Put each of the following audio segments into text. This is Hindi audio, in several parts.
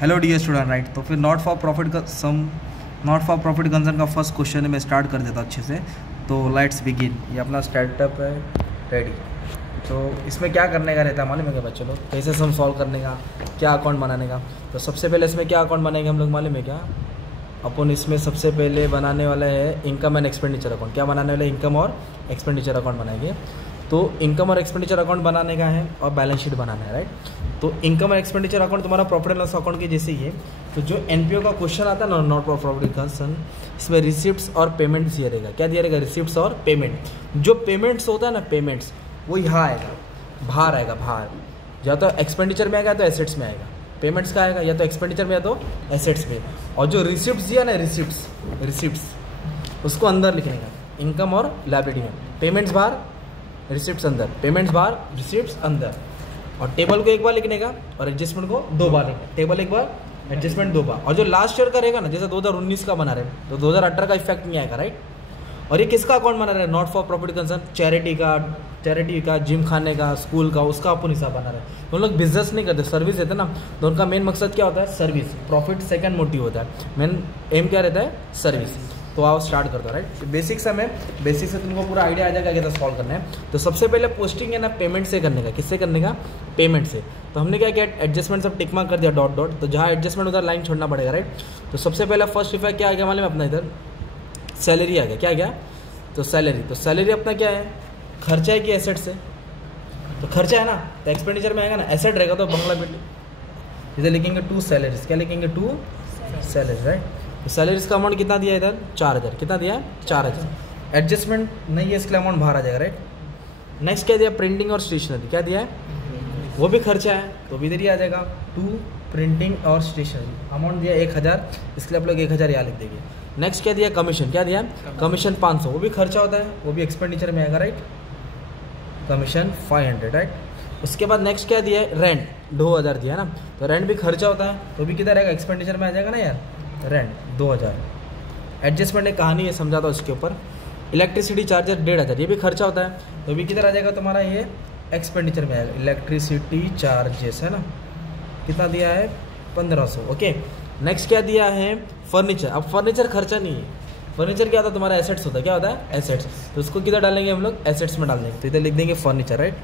Hello dear student right. तो फिर नॉट फॉर प्रॉफिट कंसर्न का फर्स्ट क्वेश्चन है, मैं स्टार्ट कर देता अच्छे से। तो लेट्स बिगिन। ये अपना स्टार्टअप है रेडी। तो इसमें क्या करने का रहता है मालूम है क्या बच्चों लोग? कैसे सम सॉल्व करने का, क्या अकाउंट बनाने का। तो सबसे पहले इसमें क्या अकाउंट बनाएंगे हम लोग मालूम है क्या? अपन इसमें सबसे पहले बनाने वाला है इनकम एंड एक्सपेंडिचर अकाउंट। क्या बनाने वाले? इनकम और एक्सपेंडिचर अकाउंट बनाएंगे। तो इनकम और एक्सपेंडिचर अकाउंट बनाने का है और बैलेंस शीट बनाना है राइट। तो इनकम और एक्सपेंडिचर अकाउंट तुम्हारा प्रॉफिट एंड लॉस अकाउंट के जैसे ही है। तो जो एनपीओ का क्वेश्चन आता है ना, नॉट फॉर प्रॉफिट कंसर्न, इसमें रिसिप्ट्स और पेमेंट्स दिया रहेगा। क्या दिया रहेगा? रिसिप्ट्स और पेमेंट। जो पेमेंट्स होता है ना, पेमेंट्स वो यहाँ आएगा, बाहर आएगा, बाहर। या तो एक्सपेंडिचर में आएगा तो एसेट्स में आएगा। पेमेंट्स का आएगा या तो एक्सपेंडिचर में या तो एसेट्स में। और जो रिसिप्ट्स दिया ना, रिसिप्ट्स उसको अंदर लिखने का, इनकम और लायबिलिटी में। पेमेंट्स बाहर, रिसिप्ट्स अंदर, पेमेंट्स बाहर, रिसिप्ट्स अंदर। और टेबल को एक बार लिखने का और एडजस्टमेंट को दो बार लिखना। टेबल एक बार, एडजस्टमेंट दो बार। और जो लास्ट ईयर का रहेगा ना, जैसे 2019 का बना रहे हैं तो 2018 का इफेक्ट नहीं आएगा राइट। और ये किसका अकाउंट बना रहे हैं? Not for profit concern, charity का, जिम खाने का, स्कूल का, उसका अपन हिसाब बना रहे हैं। तो लोग बिजनेस नहीं करते, सर्विस देते ना। तो उनका मेन मकसद क्या होता है? सर्विस। प्रॉफिट सेकंड मोटिव होता है, मेन एम क्या रहता है? सर्विस। तो आओ स्टार्ट करते हो राइट। बेसिक से तुमको पूरा आइडिया आ जाएगा कैसे सॉल्व करना है। तो सबसे पहले पोस्टिंग है ना पेमेंट से करने का। किससे करने का? पेमेंट से। तो हमने क्या किया? एडजस्टमेंट सब टिक मार्क कर दिया, डॉट डॉट। तो जहाँ एडजस्टमेंट उधर लाइन छोड़ना पड़ेगा राइट। तो सबसे पहला फर्स्ट इफेक्ट क्या आ गया मालूम है अपना? इधर सैलरी आ गया। क्या गया? तो सैलरी अपना क्या है? खर्चा है कि एसेट से? तो खर्चा है ना, तो एक्सपेंडिचर में आएगा ना। एसेट रहेगा तो बंगला बिल्डिंग। इधर लिखेंगे टू सैलरीज। क्या लिखेंगे? To salaries right. तो सैलरीज का अमाउंट कितना दिया इधर? 4000। कितना दिया? 4000। एडजस्टमेंट नहीं है इसके लिए अमाउंट बाहर आ जाएगा राइट। नेक्स्ट क्या दिया? प्रिंटिंग और स्टेशनरी। क्या दिया है? वो भी खर्चा है तो भी इधर ही आ जाएगा। टू प्रिंटिंग और स्टेशनरी। अमाउंट दिया 1000, इसके लिए आप लोग 1000 यहाँ लिख देंगे। नेक्स्ट क्या दिया? कमीशन। क्या दिया? कमीशन 500। वो भी खर्चा होता है, वो भी एक्सपेंडिचर में आएगा राइट। Commission 500 right. उसके बाद नेक्स्ट क्या दिया है? रेंट 2000 दिया ना। तो रेंट भी खर्चा होता है तो भी किधर आएगा? एक्सपेंडिचर में आ जाएगा ना यार। रेंट 2000। एडजस्टमेंट एक कहानी है, समझाता हूँ इसके ऊपर। इलेक्ट्रिसिटी चार्जर 1500, ये भी खर्चा होता है तो भी किधर आ जाएगा तुम्हारा? ये एक्सपेंडिचर में आएगा। इलेक्ट्रिसिटी चार्जेस है ना, कितना दिया है? 1500। ओके। नेक्स्ट क्या दिया है? फर्नीचर। अब फर्नीचर खर्चा नहीं है। फर्नीचर क्या होता है? तुम्हारा एसेट्स होता है। क्या होता है? एसेट्स। तो उसको किधर डालेंगे हम लोग? एसेट्स में डाल देंगे। तो इधर लिख देंगे फर्नीचर राइट।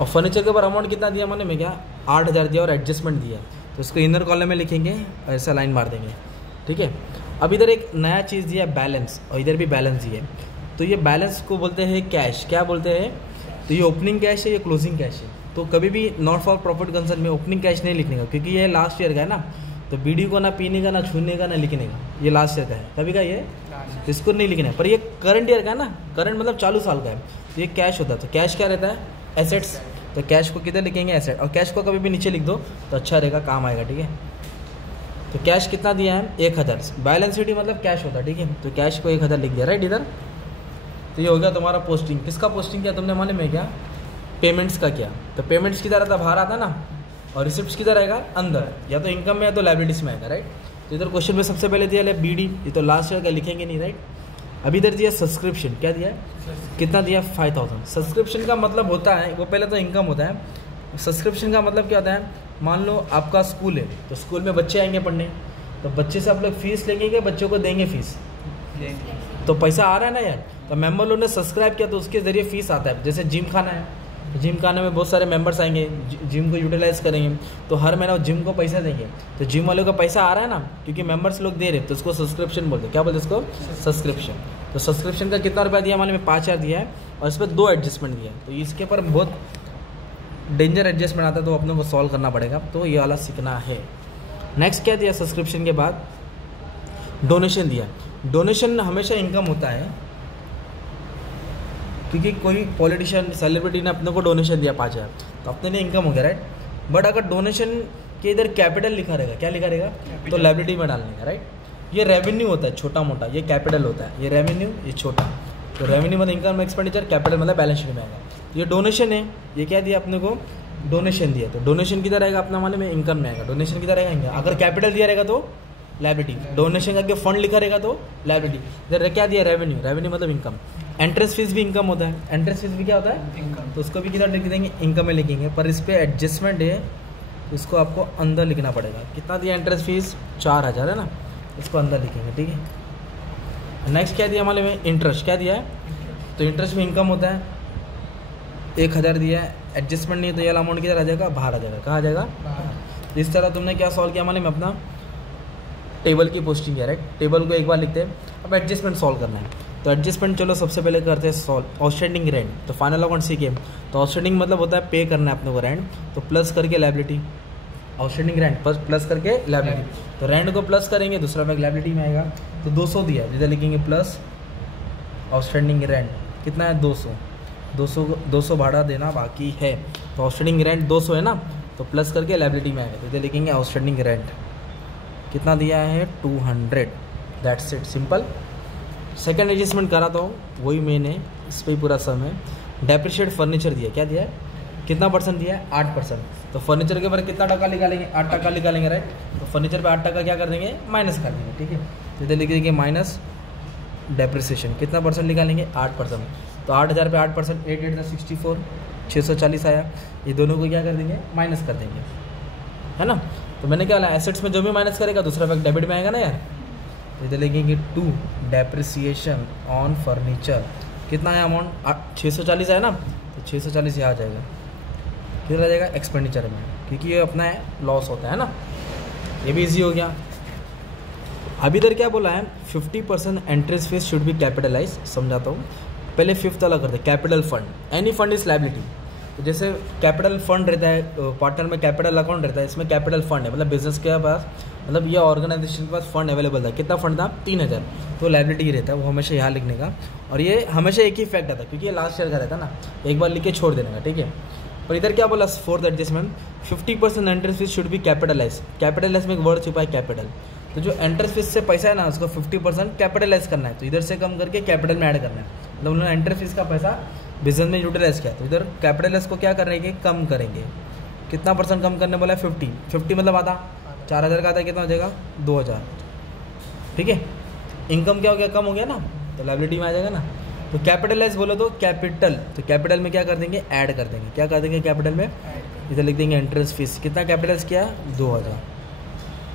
और फर्नीचर के ऊपर अमाउंट कितना दिया माने में? क्या 8000 दिया और एडजस्टमेंट दिया। तो इसको इनर कॉलम में लिखेंगे, ऐसा लाइन मार देंगे ठीक है। अब इधर एक नया चीज़ दिया है बैलेंस, और इधर भी बैलेंस दिया है। तो ये बैलेंस को बोलते हैं कैश। क्या बोलते हैं? तो ये ओपनिंग कैश है, ये क्लोजिंग कैश है। तो कभी भी नॉट फॉर प्रॉफिट कंसर्न में ओपनिंग कैश नहीं लिखने का, क्योंकि ये लास्ट ईयर का है ना। तो बीड़ी को ना पीने का, ना छूने का, ना लिखने का। ये लास्ट ईयर का है, कभी का ये इसको नहीं लिखना है। पर ये करंट ईयर का है ना, करंट मतलब चालू साल का है। तो ये कैश होता है। तो कैश क्या रहता है? एसेट्स। तो कैश को किधर लिखेंगे? एसेट। और कैश को कभी भी नीचे लिख दो तो अच्छा रहेगा, काम आएगा ठीक है। तो कैश कितना दिया है? 1000। बैलेंस शीट मतलब कैश होता है ठीक है। तो कैश को 1000 लिख दिया राइट इधर। तो ये हो गया तुम्हारा पोस्टिंग। किसका पोस्टिंग किया तुमने मालूम है क्या? पेमेंट्स का किया। तो पेमेंट्स किधर आता? बाहर आता ना। और रिसिप्ट्स किधर आएगा? अंदर। या तो इनकम में या तो लायबिलिटीज में आएगा राइट। तो इधर क्वेश्चन में सबसे पहले दिया है बीडी, ये तो लास्ट ईयर का लिखेंगे नहीं राइट। अभी इधर दिया सब्सक्रिप्शन। क्या दिया? कितना दिया? 5000। सब्सक्रिप्शन का मतलब होता है, वो पहले तो इनकम होता है। सब्सक्रिप्शन का मतलब क्या होता है? मान लो आपका स्कूल है, तो स्कूल में बच्चे आएंगे पढ़ने, तो बच्चे से आप लोग फीस लेंगे कि बच्चों को देंगे फीस? तो पैसा आ रहा है ना यार। तो मेंबर लोग ने सब्सक्राइब किया तो उसके जरिए फीस आता है। जैसे जिम खाना है, जिम खाने में बहुत सारे मेंबर्स आएंगे, जिम को यूटिलाइज करेंगे, तो हर महीना जिम को पैसा देंगे। तो जिम वालों का पैसा आ रहा है ना, क्योंकि मेंबर्स लोग दे रहे, तो उसको सब्सक्रिप्शन बोलते हैं। क्या बोलते हैं इसको? सब्सक्रिप्शन। तो सब्सक्रिप्शन का कितना रुपया दिया माने में? 5000 दिया है। और इस पर 2 एडजस्टमेंट दिया। तो इसके ऊपर बहुत डेंजर एडजस्टमेंट आता है, तो अपने को सॉल्व करना पड़ेगा। तो ये वाला सीखना है। नेक्स्ट क्या दिया? सब्सक्रिप्शन के बाद डोनेशन दिया। डोनेशन हमेशा इनकम होता है, क्योंकि कोई पॉलिटिशियन, सेलिब्रिटी ने अपने को डोनेशन दिया 5000, तो अपने लिए इनकम हो गया राइट। बट अगर डोनेशन के इधर कैपिटल लिखा रहेगा, क्या लिखा रहेगा? तो लायबिलिटी में डालने का राइट। ये रेवेन्यू होता है छोटा मोटा, ये कैपिटल होता है। ये रेवेन्यू, ये छोटा। तो रेवेन्यू मतलब इनकम एक्सपेंडिचर, कैपिटल मतलब बैलेंस शीट में आएगा। ये डोनेशन है, ये क्या दिया अपने को? डोनेशन दिया। तो डोनेशन किधर आएगा अपना माने में? इनकम में आएगा। डोनेशन किधर आएगा? अगर कैपिटल दिया रहेगा तो लायबिलिटी। डोनेशन का फंड लिखा रहेगा तो लायबिलिटी। इधर क्या दिया? रेवेन्यू। रेवेन्यू मतलब इनकम। एंट्रेंस फीस भी इनकम होता है। एंट्रेंस फीस भी क्या होता है? इनकम। तो उसको भी किधर लिख देंगे? इनकम में लिखेंगे। पर इस पर एडजस्टमेंट है तो इसको आपको अंदर लिखना पड़ेगा। कितना दिया इंटरेस्ट फीस? 4000 है ना, इसको अंदर लिखेंगे, ठीक है। नेक्स्ट क्या दिया हमारे में? इंटरेस्ट। क्या दिया है? तो इंटरेस्ट में इनकम होता है 1000 दिया है, एडजस्टमेंट नहीं है तो ये अमाउंट किधर आ जाएगा? बाहर आ जाएगा। कहाँ आ जाएगा? इस तरह तुमने क्या सॉल्व किया हमारे में? अपना टेबल की पोस्टिंग है, राइट। टेबल को एक बार लिखते हैं, अब एडजस्टमेंट सॉल्व करना है। तो एडजस्टमेंट चलो सबसे पहले करते हैं सॉल्व। आउटस्टैंडिंग रेंट, तो फाइनल अकाउंट सीखे। तो आउटस्टैंडिंग मतलब होता है पे करना है अपने को रेंट, तो प्लस करके लायबिलिटी। आउटस्टैंडिंग रेंट प्लस करके लायबिलिटी, तो रेंट को प्लस करेंगे, दूसरा बैग लायबिलिटी में आएगा। तो 200 दिया है, इधर लिखेंगे प्लस आउटस्टैंडिंग रेंट। कितना है? 200 भाड़ा देना बाकी है। तो आउटस्टैंडिंग रेंट 200 है ना, तो प्लस करके लायबिलिटी में आएगा, तो इधर लिखेंगे आउटस्टैंडिंग रेंट। कितना दिया है? 200। That's it, simple. Second adjustment कराता हूँ, वही मेन है, इस पर ही पूरा सम है। डेप्रिशिएट फर्नीचर दिया, क्या दिया है? कितना परसेंट दिया है? 8%। तो फर्नीचर के ऊपर कितना टका निकालेंगे? 8% निकालेंगे, राइट। तो फर्नीचर पे 8% क्या कर देंगे? माइनस कर देंगे, ठीक है। तो इधर लिख देंगे माइनस डेप्रिसिएशन। कितना परसेंट निकालेंगे? 8%। तो 8000 पे 8%, 8 8 64, 640 आया। ये दोनों को क्या कर देंगे? माइनस कर देंगे, है ना। तो मैंने क्या बोला, एसेट्स में जो भी माइनस करेगा दूसरा बैग डेबिट में आएगा ना यार। तो इधर लिखेंगे 2 डेप्रिसिएशन ऑन फर्नीचर। कितना है अमाउंट? 640 है ना, तो 640 यहाँ आ जाएगा। किधर आ जाएगा? एक्सपेंडिचर में, क्योंकि ये अपना है लॉस होता है ना। ये भी इजी हो गया। अभी इधर क्या बोला है? 50% entrance fees should be capitalise. समझाता हूँ, पहले 5th वाला करते हैं। Capital fund, any fund is liability. तो जैसे कैपिटल फंड रहता है, पार्टनर में कैपिटल अकाउंट रहता है, इसमें कैपिटल फंड है, मतलब बिजनेस के पास, मतलब ये ऑर्गेनाइजेशन के पास फंड अवेलेबल था। कितना फंड था? 3000। तो लायबिलिटी ही रहता है, वो हमेशा यहाँ लिखने का। और ये हमेशा एक ही फैक्ट आता है, क्योंकि ये लास्ट ईयर का रहता है ना, एक बार लिख के छोड़ देने का, ठीक है। और इधर क्या बोला? 4th adjustment, 50% entrance fees should be capitalise. Capitalise में एक वर्ड छुपा है, कैपिटल। तो जो एंट्रेंस फीस से पैसा है ना, उसको 50% कैपिटलाइज करना है, तो इधर से कम करके कैपिटल में ऐड करना है। मतलब उन्होंने एंट्रेंस फीस का पैसा बिजनेस में यूटिलाइज किया, तो इधर कैपिटलाइज को क्या करेंगे? कम करेंगे। कितना परसेंट कम करने बोला है? 50 मतलब आधा। 4000 का आता है, कितना हो जाएगा? 2000, ठीक है। इनकम क्या हो गया? कम हो गया ना, तो लायबिलिटी में आ जाएगा ना। तो कैपिटलाइज बोलो तो कैपिटल, तो कैपिटल में क्या कर देंगे? ऐड कर देंगे। क्या कर देंगे कैपिटल में? इधर लिख देंगे एंट्रेंस फीस। कितना कैपिटलाइज किया? 2000।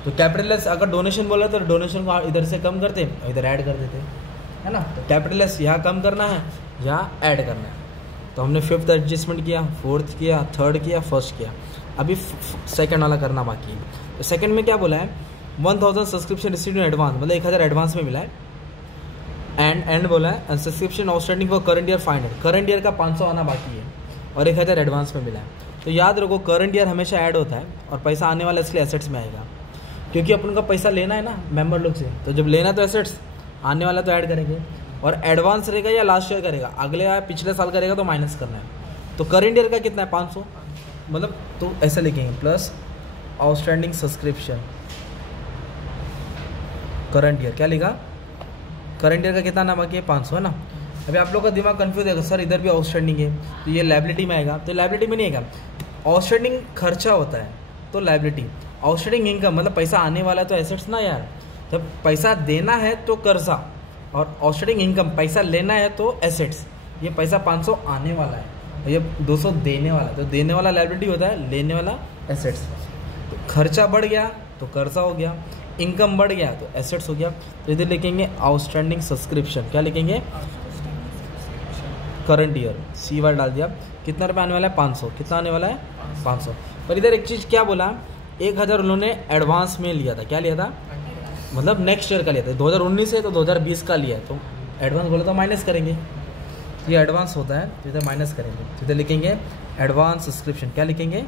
तो कैपिटलाइज अगर डोनेशन बोला तो डोनेशन को इधर से कम करते, इधर ऐड कर देते, है ना। तो कैपिटलाइज यहाँ कम करना है, यहाँ ऐड करना है। तो हमने 5th एडजस्टमेंट किया, 4th किया, 3rd किया, 1st किया। अभी 2nd वाला करना बाकी है। तो सेकंड में क्या बोला है? 1000 सब्सक्रिप्शन रिसीव्ड इन एडवांस, मतलब 1000 एडवांस में मिला है। एंड बोला है and subscription outstanding for current year 500। Current year का 500 आना बाकी है और 1000 एडवांस में मिला है। तो याद रखो, करंट ईयर हमेशा ऐड होता है और पैसा आने वाला इसलिए एसेट्स में आएगा, क्योंकि अपन का पैसा लेना है ना मेंबर लोग से। तो जब लेना है तो एसेट्स, आने वाला तो ऐड करेंगे। और एडवांस रहेगा या लास्ट ईयर करेगा, अगले या पिछले साल करेगा तो माइनस करना है। तो करंट ईयर का कितना है? 500, मतलब तो ऐसा लिखेंगे plus outstanding subscription current year. क्या लिखा? करंट ईयर का कितना ना बाकी है? 500, है ना। अभी आप लोग का दिमाग कंफ्यूज है, सर इधर भी आउटस्टैंडिंग है तो ये लायबिलिटी में आएगा, तो लायबिलिटी में नहीं आएगा। आउटस्टैंडिंग खर्चा होता है तो लायबिलिटी, आउटस्टैंडिंग इनकम मतलब पैसा आने वाला है तो एसेट्स ना यार। जब पैसा देना है तो कर्जा, और आउटस्टैंडिंग इनकम पैसा लेना है तो एसेट्स। ये पैसा 500 आने वाला है और ये 200 देने वाला है, तो देने वाला लायबिलिटी होता है, लेने वाला एसेट्स। तो खर्चा बढ़ गया तो कर्जा हो गया, इनकम बढ़ गया तो एसेट्स हो गया। तो इधर लिखेंगे आउटस्टैंडिंग सब्सक्रिप्शन। क्या लिखेंगे? करंट ईयर, सी वाई डाल दिया। कितना रुपये आने वाला है? 500। कितना आने वाला है? 500। पर इधर एक चीज़ क्या बोला, 1000 उन्होंने एडवांस में लिया था। क्या लिया था? मतलब नेक्स्ट ईयर का लिया था। 2019 है तो 2020 का लिया है, तो एडवांस बोला तो माइनस करेंगे, ये एडवांस होता है तो इधर माइनस करेंगे। तो इधर लिखेंगे एडवांस सब्सक्रिप्शन। क्या लिखेंगे?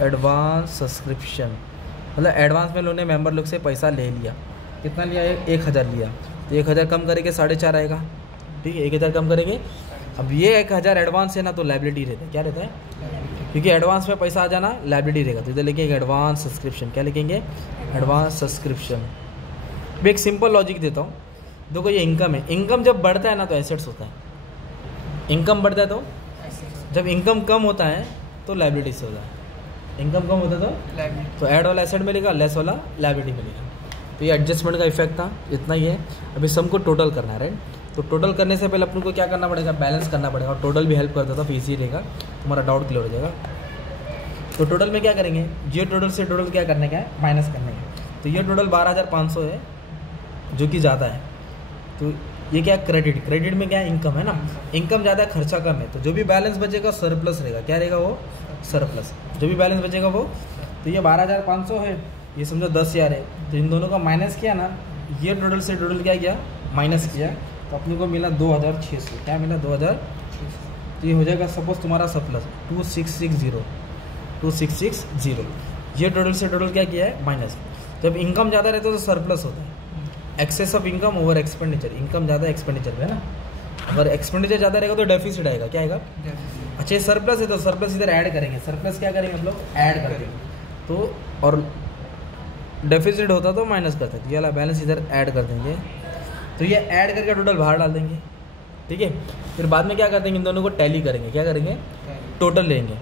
एडवांस सब्सक्रिप्शन, मतलब एडवांस में उन्होंने मेंबर लोग से पैसा ले लिया। कितना लिया? 1000 लिया, तो 1000 कम करेंगे 4.5 आएगा, ठीक है। 1000 कम करेंगे। अब ये 1000 एडवांस है ना, तो लायबिलिटी रहता है। क्या रहता है? क्योंकि एडवांस में पैसा आ जाना लायबिलिटी रहेगा। तो इधर लिखेंगे एडवांस सब्सक्रिप्शन। क्या लिखेंगे? Advance subscription. मैं एक सिंपल लॉजिक देता हूँ, देखो ये इनकम है, इनकम जब बढ़ता है ना तो एसेट्स होता है, इनकम बढ़ता है तो, जब इनकम कम होता है तो लायबिलिटी से होता है। इनकम कम होता है तो ऐड वाला एसेट मिलेगा, लेस वाला लायबिलिटी मिलेगा। तो ये एडजस्टमेंट का इफेक्ट था, इतना ही है। अभी सम को टोटल करना है, राइट। तो टोटल करने से पहले अपन को क्या करना पड़ेगा? बैलेंस करना पड़ेगा, और टोटल भी हेल्प करता था, तो ईजी रहेगा, तुम्हारा डाउट क्लियर हो जाएगा। तो टोटल में क्या करेंगे, ये टोटल से टोटल क्या करने का है, माइनस करने का। तो ये टोटल 12,500 है जो कि ज़्यादा है, तो ये क्या क्रेडिट, क्रेडिट में क्या है, इनकम है ना, इनकम ज़्यादा है खर्चा कम है, तो जो भी बैलेंस बचेगा सरप्लस रहेगा, क्या रहेगा वो, सरप्लस, जो भी बैलेंस बचेगा वो। तो ये 12,500 है, ये समझो 10,000 है, तो इन दोनों का माइनस किया ना, ये टोटल से टोटल क्या किया, माइनस किया, तो अपने को मिला 2,600, क्या मिला 2,600, तो ये हो जाएगा सपोज तुम्हारा सरप्लस 2660, ये टोटल से टोटल क्या किया है, माइनस। जब इनकम ज़्यादा रहता है तो सरप्लस होता है, excess of income over expenditure, income ज़्यादा एक्सपेंडिचर है ना, अगर एक्सपेंडिचर ज़्यादा रहेगा तो डेफिसिट आएगा, क्या आएगा, अच्छा ये सरप्लस है तो सरप्लस इधर ऐड करेंगे, सरप्लस क्या करेंगे हम लोग, ऐड कर देंगे, तो और डेफिसिट होता तो माइनस करते, तो ये वाला बैलेंस इधर ऐड कर देंगे, तो ये ऐड करके टोटल बाहर डाल देंगे, ठीक है। फिर बाद में क्या कर देंगे, इन दोनों को टैली करेंगे, क्या करेंगे, टोटल लेंगे,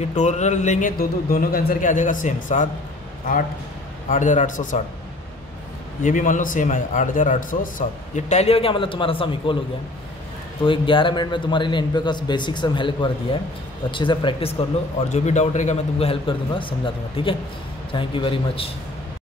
ये टोटल लेंगे, दोनों का आंसर क्या आ जाएगा, सेम 8,860, ये भी मान लो सेम है 8,860, ये टैली हो गया, मतलब तुम्हारा सम इक्वल हो गया। तो एक 11 मिनट में तुम्हारे लिए एनपीए का बेसिक सम हेल्प कर दिया है, तो अच्छे से प्रैक्टिस कर लो, और जो भी डाउट रहेगा मैं तुमको हेल्प कर दूंगा, समझा दूंगा, ठीक है। Thank you very much.